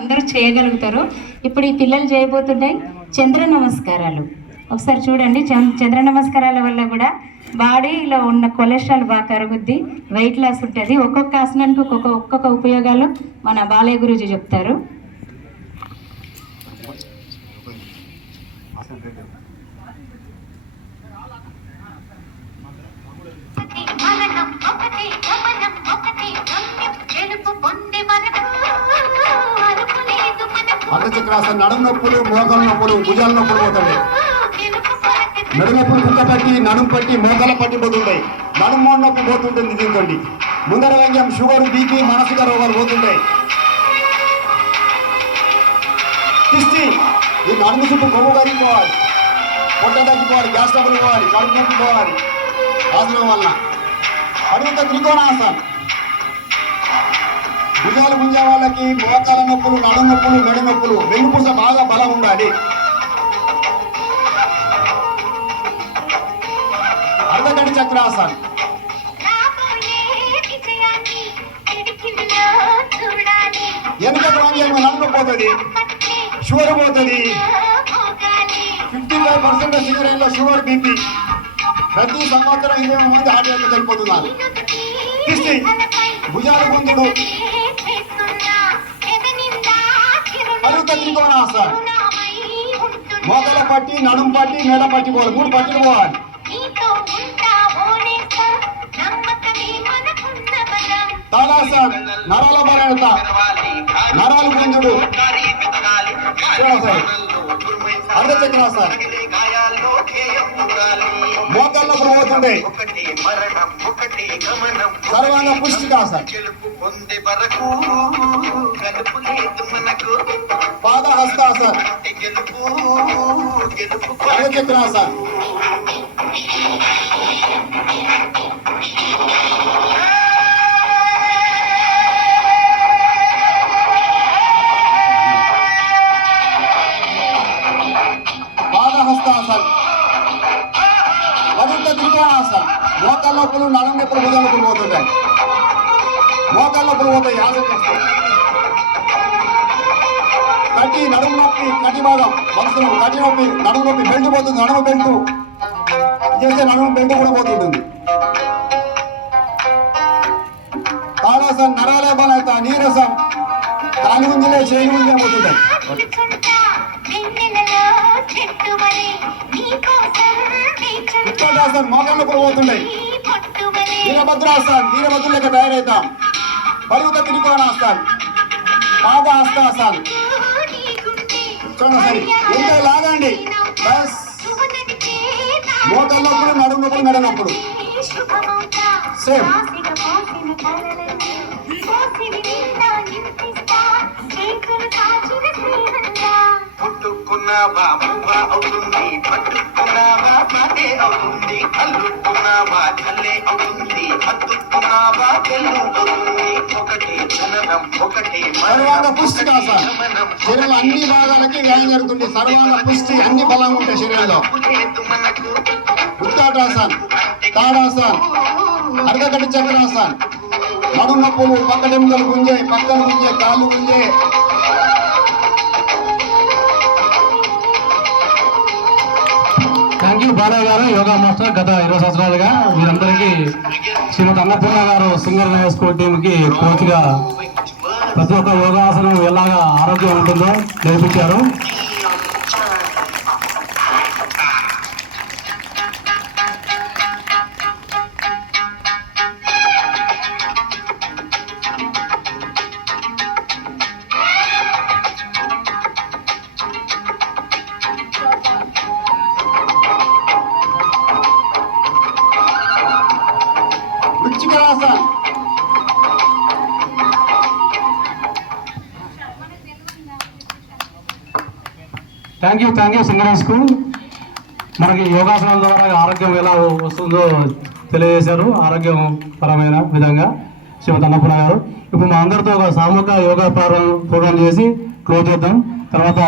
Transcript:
అందరూ చేయగలుగుతారు. ఇప్పుడు ఈ పిల్లలు చేయబోతున్నాయి చంద్ర నమస్కారాలు. ఒకసారి చూడండి. చంద్ర నమస్కారాల వల్ల కూడా బాడీలో ఉన్న కొలెస్ట్రాల్ బాగా కరుగుద్ది, వెయిట్ లాస్ ఉంటుంది. ఒక్కొక్క ఆసనానికి ఒక్కొక్క ఉపయోగాలు మన బాలయ్య గురూజీ చెప్తారు. అర్ధచక్రాసనం నడుము నొప్పులు, మోకాల నొప్పులు, భుజాల నొప్పులు పోతాయి. నడునొప్పులు కుక్క పట్టి, నడుము పట్టి, మోకాల పట్టి పోతుంటాయి. నడుము నొప్పి పోతుంటుంది. దీంతో ముందర వ్యంగ్యం, షుగర్, బీపీ, మానసిక రోగాలు పోతుంటాయి. కిస్తి ఈ నడుము చుట్టూ కొవ్వు కరిగిపోవాలి, పొట్ట తగ్గిపోవాలి, గ్యాస్ ట్రబుల్ పోవాలి, కడుపు నొప్పి పోవాలి. ఆసనం వల్ల అడుగుత త్రికోణాసనం. భుజాలు గుంజే వాళ్ళకి మోకాల నొప్పులు, నడు నొప్పులు, నడి నొప్పులు, వెన్నుపూస బాగా బలం ఉండాలి. అర్ధకటి చక్రాసనం. వెనుకకు వంగి నడుము పోతుంది, షుగర్ పోతుంది. 55% సిగరెట్లో షుగర్, బీపీ. ప్రతి సంవత్సరం 20 మంది హార్ట్ అటాక్ చనిపోతున్నారు. భుజాలు గుంజుడు. అడుగుత త్రికోణాసనం. మోకాల పట్టి, నడుము పట్టి, మెడ పట్టి పోవాలి. 3 పట్టులు పోవాలి. తాడాసనం. నరాల బలత, నరాలు గుంజుడు. అర్ధచక్రాసనం. మోకాళ్ళ పోతుండే. సర్వాంగ పుష్టికాసనం. పాదహస్తాసనం. అర్ధచక్రాసనం. పాదహస్తాసనం. అడుగుత త్రికోణాసనం. మోకాళ్ళ నొప్పులు, నడుము నొప్పులు, భుజాల నొప్పులు పోతుంటాయి. మోకాళ్ళ నొప్పులు పోతాయి. యాసం చేస్తాయి. కటి, నడుము నొప్పి, కటి భాగం మనసులు, కటి నొప్పి, నడుము నొప్పి, బెల్ట్ పోతుంది. నడుము బెల్ట్ చేస్తే నడుము బెల్ట్ కూడా పోతుంటుంది. తాడాసనం. నరాల బలత, నీరసం, కాలి గుంజలే, చేయి గుంజలే పోతుంటాయి. ఉత్తాటాసనం. మోకాళ్ళ కూడా పోతుంటాయి. వీరభద్రాసనం. వీరభద్రులు లెక్క తయారవుతాం. పరుగుత త్రికోణాసనం. పాద హస్తాసనం. చూడండి, ఎంత లాగండి. బస్. మోకాళ్ళ నొప్పులు, నడుము నొప్పులు, మెడ నొప్పులు. సేమ్. పుట్టుకున్నావా మువ్వ అవుతుంది, పట్టుకున్నావా మాటే అవుతుంది, అల్లుకున్నావా చల్లే అవుతుంది, హత్తుకున్నావా పెళ్ళు అవుతుంది. ఒకటి జననం, ఒకటి సర్వాంగ పుష్టికాసనం. శరీరంలో అన్ని భాగాలకి వ్యాయామం జరుగుతుంది. సర్వాంగ పుష్టి, అన్ని బలంగా ఉంటాయి శరీరంలో. ఉత్తాటాసనం. తాడాసనం. అర్ధకటి చక్రాసనం. నడుము నొప్పులు, పక్కడెముకలు గుంజే, పక్కన గుంజే, కాళ్ళు గుంజే. థ్యాంక్ యూ బాలయ్య గారు, యోగా మాస్టర్. గత 20 సంవత్సరాలుగా మీరందరికీ శ్రీమతి అన్నపూర్ణ గారు సింగర్ స్కూల్ టీంకి కోచ్గా ప్రతి ఒక్క యోగాసనం ఎలాగా ఆరోగ్యం ఉంటుందో నేర్పించారు. వృశ్చికాసనం. Thank you singer school. మనకి యోగాసనాల ద్వారా ఆరోగ్యం ఎలా వస్తుందో తెలియజేశారు, ఆరోగ్యపరమైన విధంగా శ్రీమతి అన్నపూర్ణ గారు. ఇప్పుడు మా అందరితో ఒక సామూహిక యోగా ప్రోగ్రాం చేసి క్లోజ్ చేద్దాం. తర్వాత